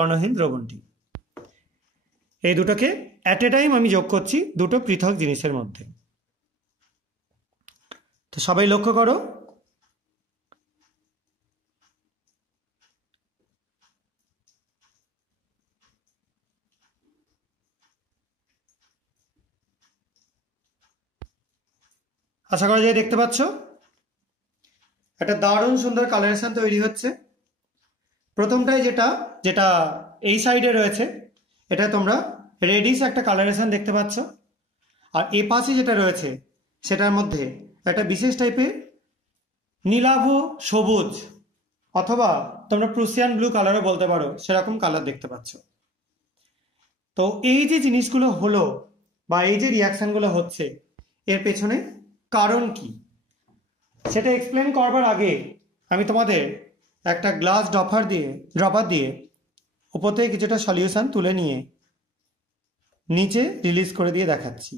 বর্ণহীন দ্রবণটি। এই দুটোকে অ্যাট এ টাইম আমি যোগ করছি দুটো পৃথক জিনিসের মধ্যে। তো সবাই লক্ষ্য করো, আশা করা যায় দেখতে পাচ্ছ একটা দারুণ সুন্দর কালারেশন তৈরি হচ্ছে। প্রথমটায় যেটা যেটা এই সাইডে রয়েছে, এটা তোমরা রেডিশ একটা কালারেশন দেখতে পাচ্ছ, আর এ পাশে যেটা রয়েছে সেটার মধ্যে একটা বিশেষ টাইপের নীলাভ সবুজ অথবা তোমরা প্রুসিয়ান ব্লু কালারও বলতে পারো, সেরকম কালার দেখতে পাচ্ছ। তো এই যে জিনিসগুলো হলো বা এই যে রিয়াকশনগুলো হচ্ছে, এর পেছনে কারণ কি সেটা এক্সপ্লেন করবার আগে আমি তোমাদের একটা গ্লাস ড্রপার দিয়ে উপর থেকে কিছুটা সলিউশন তুলে নিয়ে নিচে রিলিজ করে দিয়ে দেখাচ্ছি।